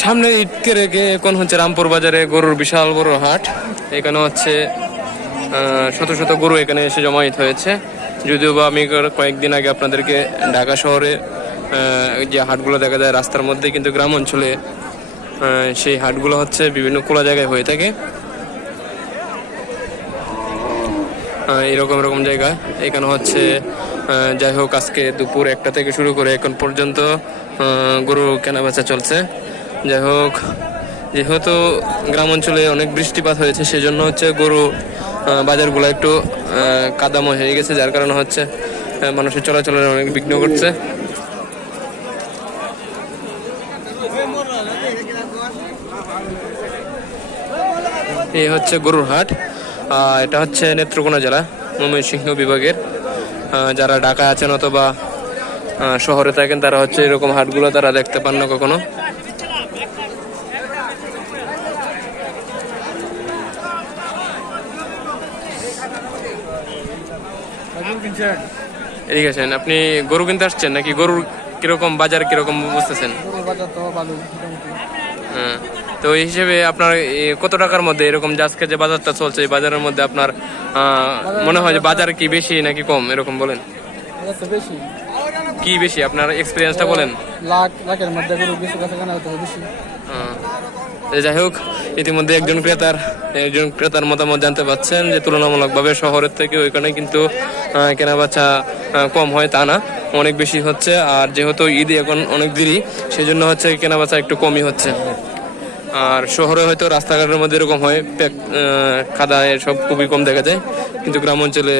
সামনে ঈদকে রেখে এখন হচ্ছে রামপুর বাজারে গরুর বিশাল বড় হাট। এখানে হচ্ছে শত শত গরু এখানে এসে জমায়েত হয়েছে। যদিও বা আমি কয়েকদিন আগে আপনাদেরকে ঢাকা শহরে যে হাটগুলো দেখা যায় রাস্তার মধ্যে, কিন্তু গ্রাম অঞ্চলে সেই হাটগুলো হচ্ছে বিভিন্ন খোলা জায়গায় হয়ে থাকে। এরকম এরকম জায়গা এখানে হচ্ছে। যাই হোক, আজকে দুপুর 1টা থেকে শুরু করে এখন পর্যন্ত গরু কেনাবেচা চলছে। যাই হোক, যেহেতু গ্রাম অঞ্চলে অনেক বৃষ্টিপাত হয়েছে, সেজন্য হচ্ছে গরু বাজারগুলো একটু কাদাময় হয়ে গেছে, যার কারণে হচ্ছে মানুষের চলাচলের অনেক বিঘ্ন ঘটছে। এই হচ্ছে গরুর হাট। এটা হচ্ছে নেত্রকোনা জেলা, ময়মনসিংহ বিভাগের। যারা ঢাকায় আছেন অথবা শহরে থাকেন, তারা হচ্ছে এরকম হাটগুলো তারা দেখতে পান না কখনো। এদিকে আসেন, আপনি গরু কিনতে আসছেন নাকি? গরুর কিরকম বাজার কিরকম বুঝতেছেন? হ্যাঁ, তো এই হিসেবে আপনার কত টাকার মধ্যে এরকম আজকে যে বাজারটা চলছে, এই বাজারের মধ্যে আপনার মনে হয় যে বাজার কি বেশি নাকি কম, এরকম বলেন? কি বেশি, আপনার এক্সপিরিয়েন্সটা বলেন। লাখের মধ্যে বেশি। যাই হোক, ইতিমধ্যে একজন ক্রেতার মতামত জানতে পাচ্ছেন যে তুলনামূলকভাবে শহরের থেকে ওইখানে কিন্তু কেনাবেচা কম হয় তা না, অনেক বেশি হচ্ছে। আর যেহেতু ঈদ এখন অনেক দেরি, সেই জন্য হচ্ছে কেনাবেচা একটু কমই হচ্ছে। আর শহরে হয়তো রাস্তাঘাটের মধ্যে এরকম হয়, খাদা সব খুবই কম দেখা যায়, কিন্তু গ্রাম অঞ্চলে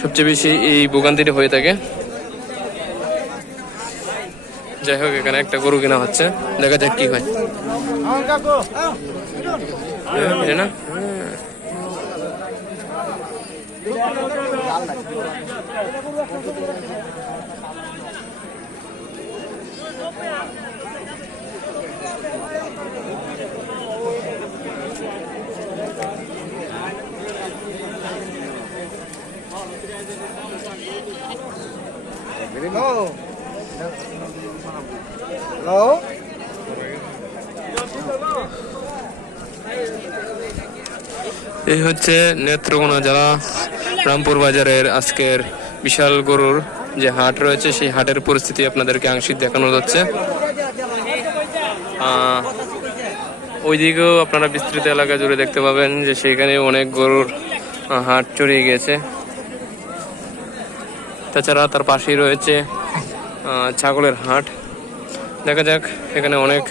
সবচেয়ে বেশি এই ভোগান্তিটা হয়ে থাকে। যাই হোক, এখানে একটা গরু কেনা হচ্ছে, দেখা যাক কি হয়। না হ্যালো, এই হচ্ছে নেত্রকোনা জেলা রামপুর বাজারের আজকের বিশাল গরুর যে হাট রয়েছে, সেই হাটের পরিস্থিতি আপনাদেরকে আংশিক দেখানো যাচ্ছে। ওইদিকেও আপনারা বিস্তৃত এলাকা জুড়ে দেখতে পাবেন যে সেখানে অনেক গরুর হাট চড়িয়ে গেছে। তাছাড়া তার পাশেই রয়েছে ছাগলের হাট। দেখা যাক, এখানে অনেক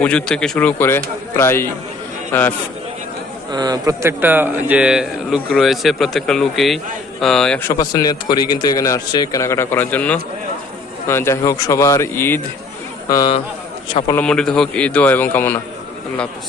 হুজুর থেকে শুরু করে প্রায় প্রত্যেকটা যে লোক রয়েছে, প্রত্যেকটা লোকেই 100% নিয়ত করেই কিন্তু এখানে আসছে কেনাকাটা করার জন্য। যাই হোক, সবার ঈদ সাফল্যমণ্ডিত হোক, এই দোয়া এবং কামনা। আল্লাহ হাফিজ।